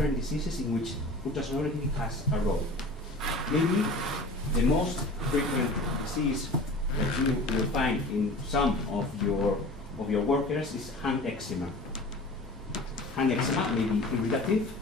different diseases in which ultrasonography has a role. Maybe the most frequent disease that you will find in some of your workers is hand eczema. Hand eczema may be irritative,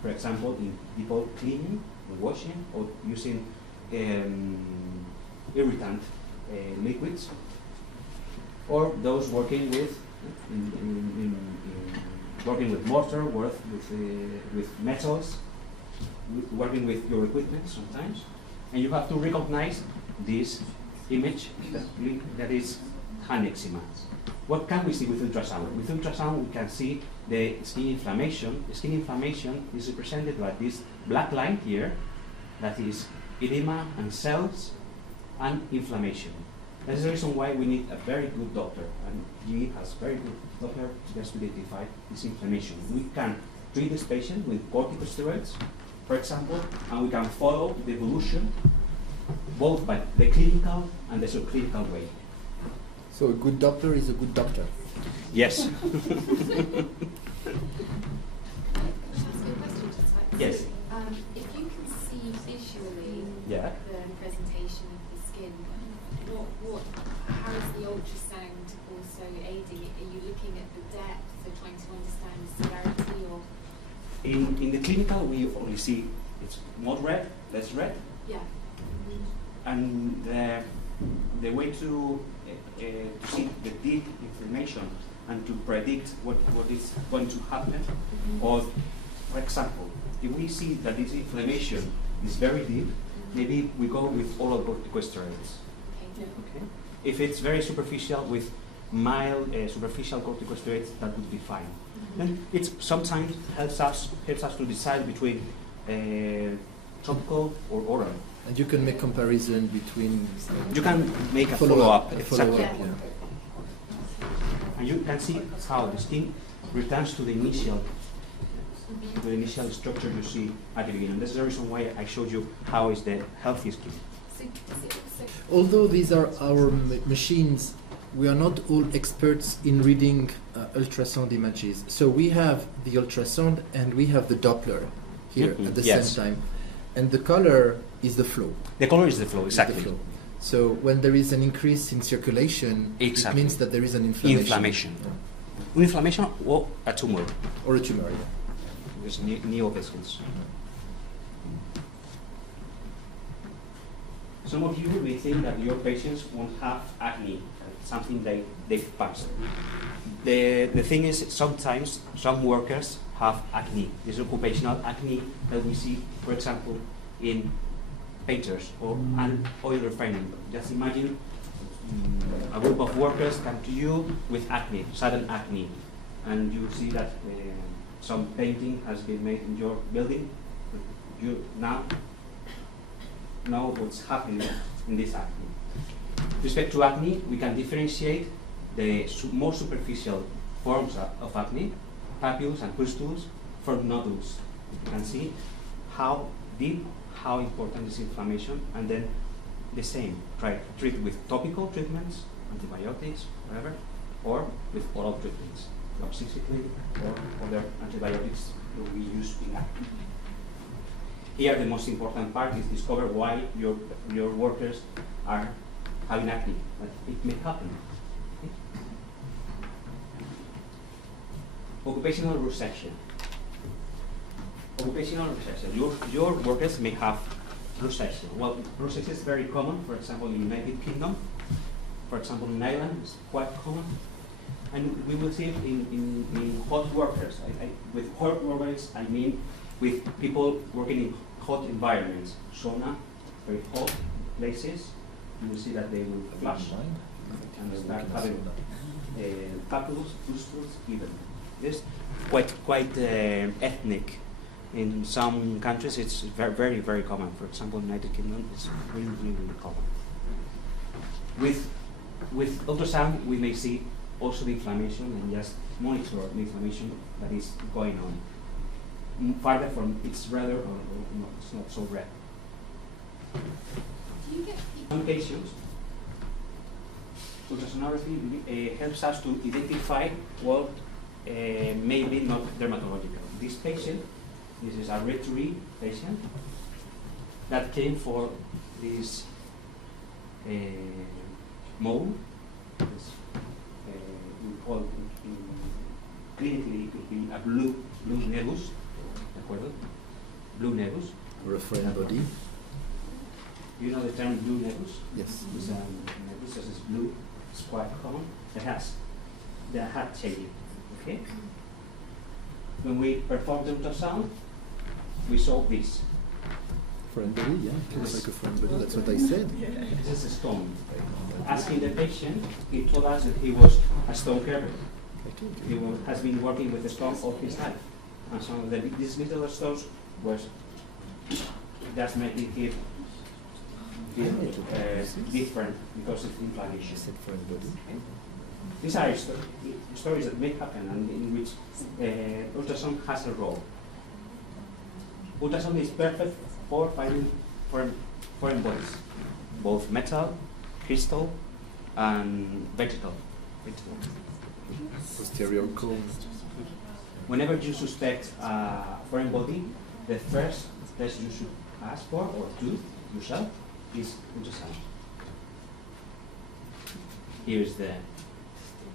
for example, in people cleaning, washing, or using irritant liquids, or those working with working with mortar, with metals, working with your equipment sometimes, and you have to recognize this image that is hand eczema. What can we see with ultrasound? With ultrasound, we can see the skin inflammation. The skin inflammation is represented by this black line here, that is edema and cells and inflammation. That's the reason why we need a very good doctor, and GE has very good doctor just to identify this inflammation. We can treat this patient with corticosteroids, for example, and we can follow the evolution both by the clinical and the subclinical way. So a good doctor is a good doctor? Yes. Yes. If you can see visually Yeah. the presentation of the skin, how is the ultrasound also aiding it? Are you looking at the depth, so trying to understand the severity, or? In the clinical, we only see it's more red, less red. Yeah. And the way to see the deep information and to predict what is going to happen, or for example, if we see that this inflammation is very deep, maybe we go with oral corticosteroids. Okay. If it's very superficial, with mild superficial corticosteroids, that would be fine. Then it sometimes helps us to decide between topical or oral. And you can make comparison between... You can make a follow-up. Exactly. Yeah. And you can see how the skin returns to the initial structure you see at the beginning. That's the reason why I showed you how is the healthy skin. Although these are our machines, we are not all experts in reading ultrasound images. So we have the ultrasound and we have the Doppler here at the same time. And the color is the flow. The color is the flow, exactly. The flow. So when there is an increase in circulation, it means that there is an inflammation. An inflammation or a tumor. Or a tumor, yeah. There's neovesicles. Some of you may think that your patients won't have acne, something they've passed. The thing is, sometimes some workers have acne. This occupational acne that we see, for example, in painters or oil refining. Just imagine a group of workers come to you with acne, sudden acne, and you see that some painting has been made in your building. You now know what's happening in this acne. With respect to acne, we can differentiate the more superficial forms of acne, papules and pustules, from nodules. You can see how deep, how important is inflammation, and then the same. Try to treat with topical treatments, antibiotics, whatever, or with oral treatments, toxicity or other antibiotics that we use in acne. Here, the most important part is discover why your workers are having acne. But it may happen. Okay? Occupational rosacea. Occupational rosacea. Your workers may have rosacea. Well, rosacea is very common, for example, in the United Kingdom. For example, in Ireland, it's quite common. And we will see it in hot workers. With hot workers, I mean with people working in hot environments, sauna, very hot places. You will see that they will flush and start having papules, pustules, even. This quite ethnic. In some countries, it's very, very common. For example, in the United Kingdom, it's really, really common. With ultrasound, we may see also the inflammation and just monitor the inflammation that is going on. Farther from it's redder or no, it's not so red. Do you get some patients, ultrasonography helps us to identify what may be not dermatological. This patient This is a returee patient that came for this mole. This, we call it clinically it could be a blue nevus, ¿de acuerdo? Blue nevus. Or a foreign body. You know the term blue nevus? Yes. It's nevus that is blue. It's quite common. It has the heart changing. Okay. When we performed the ultrasound, we saw this. Foreign body, yeah. It looks like a foreign body. That's what I said. This is a stone. Asking the patient, he told us that he was a stone carver. He has been working with the stone all his life. And some of these little stones was just making him feel different because of inflammation. These are stories that may happen and in which ultrasound has a role. Ultrasound is perfect for finding foreign bodies, both metal, crystal, and vegetal. Posterior cone. Whenever you suspect a foreign body, the first test you should ask for or do yourself is ultrasound. Here is the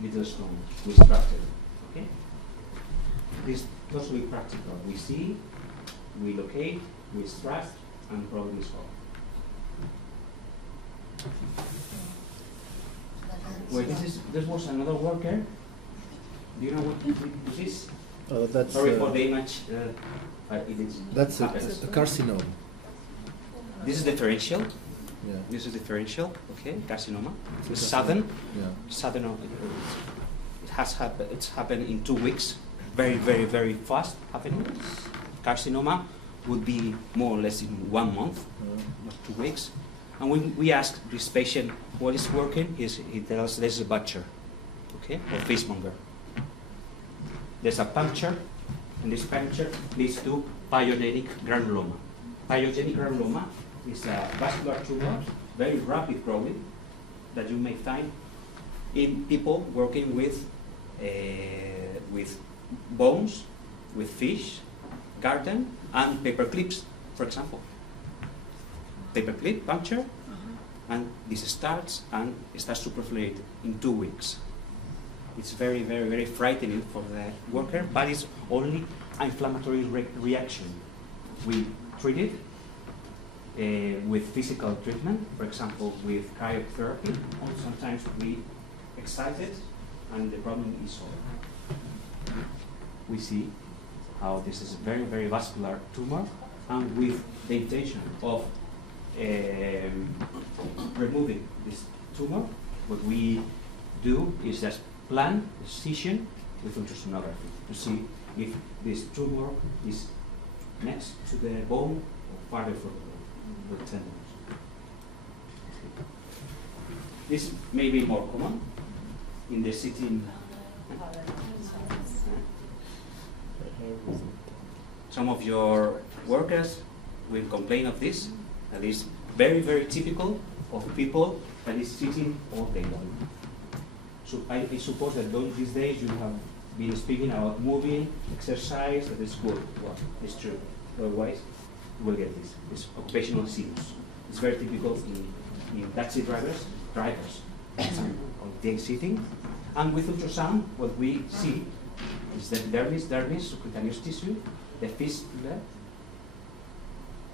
little stone we structured. Okay? This is totally practical. We see, we locate, we extract, and problem solve. Well, this was another worker. Do you know what this is? That's Sorry for the image. That's a carcinoma. This is differential. Yeah. This is differential. Okay, carcinoma. It's sudden. Yeah. Sudden. It has happened. It's happened in 2 weeks. Very, very, very fast happening. Carcinoma would be more or less in 1 month, not 2 weeks. And when we ask this patient what is working, he tells us there's a butcher, okay, or fishmonger. There's a puncture, and this puncture leads to pyogenic granuloma. Pyogenic granuloma is a vascular tumor, very rapid growing, that you may find in people working with bones, with fish, garden, and paper clips, for example. Paper clip puncture, and this starts and it starts to proliferate in 2 weeks. It's very, very, very frightening for the worker, but it's only an inflammatory reaction. We treat it with physical treatment, for example, with cryotherapy, or sometimes we excite it and the problem is solved. We see how this is a very, very vascular tumor, and with the intention of removing this tumor, what we do is just plan the excision with ultrasonography to see if this tumor is next to the bone or farther from the tendons. This may be more common in the sitting. Some of your workers will complain of this. That is very, very typical of people that is sitting all day long. So I suppose that these days you have been speaking about moving, exercise, that is good. Well, it's true. Otherwise, you will get this. It's occupational sinus. It's very typical in taxi drivers, all day sitting. And with ultrasound, what we see is the dermis, subcutaneous tissue, the fistula.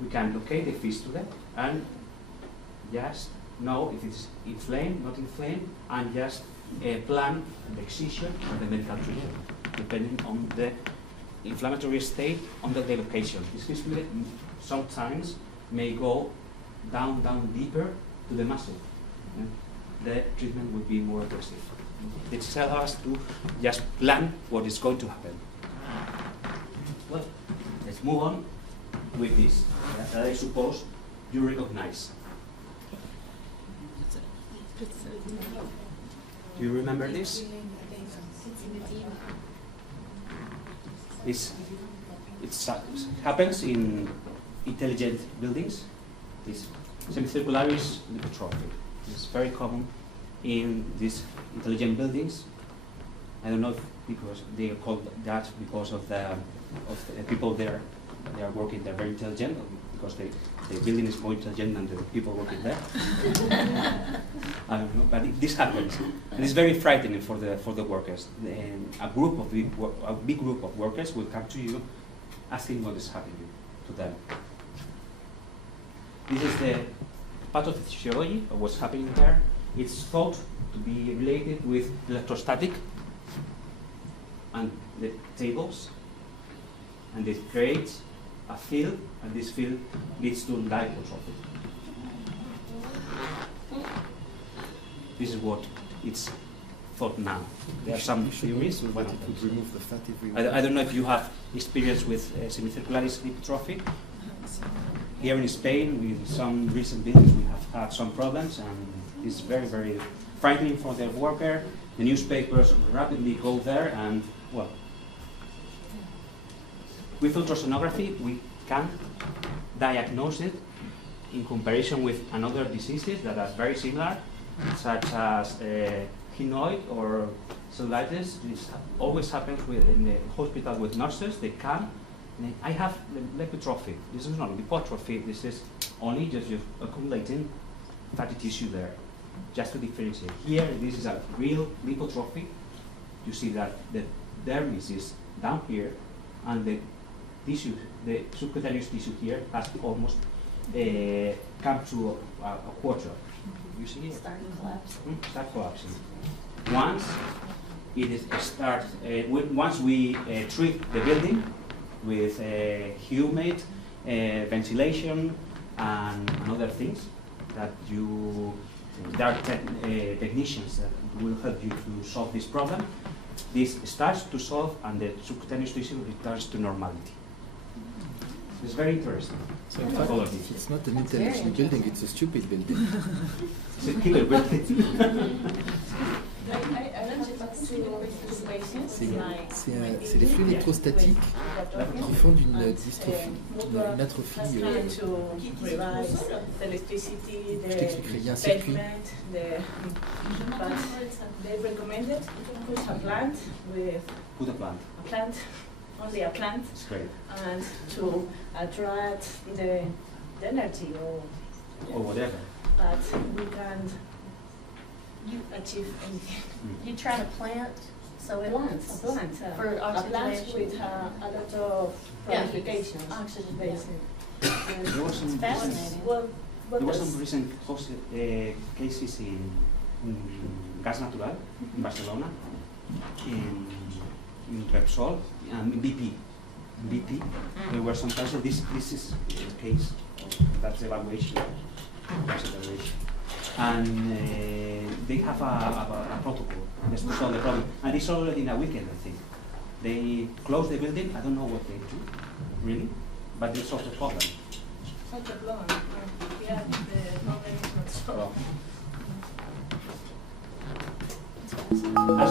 We can locate the fistula and just know if it's inflamed, not inflamed, and just plan the excision or the medical treatment, depending on the inflammatory state under the location. This fistula sometimes may go down deeper to the muscle. The treatment would be more aggressive. It tells us to just plan what is going to happen. Well, let's move on with this, that I suppose you recognize. Do you remember this? It happens in intelligent buildings. This semicircular Lipoatrofia. It's very common in these intelligent buildings. I don't know if because they are called that because of the people there They are working there, very intelligent, because the building is more intelligent than the people working there. I don't know, but this happens, and it's very frightening for the workers. A big group of workers will come to you, asking what is happening to them. This is the pathophysiology of what's happening there. It's thought to be related with electrostatic and the tables, and it creates a field, and this field leads to lipoatrofia. This is what it's thought now. There are some theories. One of them. Remove the fat if we I don't know if you have experience with semicircular lipoatrophy. Here in Spain, with some recent buildings, we have had some problems, and it's very, very frightening for the worker. The newspapers rapidly go there, and well, with ultrasonography, we can diagnose it in comparison with another diseases that are very similar, such as henoid or cellulitis. This always happens in the hospital with nurses. They come. I have lipoatrophy. This is not lipoatrophy. This is only just accumulating fatty tissue there, just to differentiate. Here, this is a real lipoatrophy. You see that the dermis is down here, and the tissue, the subcutaneous tissue here, has almost come to a quarter. You see it? Start collapsing. Start collapsing. Once once we treat the building with humid ventilation and other things that there are technicians that will help you to solve this problem. This starts to solve, and the subcutaneous tissue returns to normality. It's very interesting. So in fact, it's not an intelligent building, it's a stupid building. It's a killer building. C'est les flux électrostatiques qui font d'une dystrophie, une atrophie. Je t'expliquerai, il y a un circuit. Put a plant. Only a plant. It's great. And to attract the energy Or whatever. but we can't achieve anything. You try to plant, so it Plants, for a plant oxygenation. with a lot of ramifications. Oxygen Yes. basic. There was some Fascinating. Well, There were some recent cases in Gas Natural in Barcelona, in Repsol, and in BP. There were some cases. This is a case that's evaluation. That's evaluation. And they have a protocol just to solve the problem. And they solved it in a weekend, I think. They closed the building. I don't know what they do, really, but they solved the problem. Such a problem. Yeah, the problem is not solved. As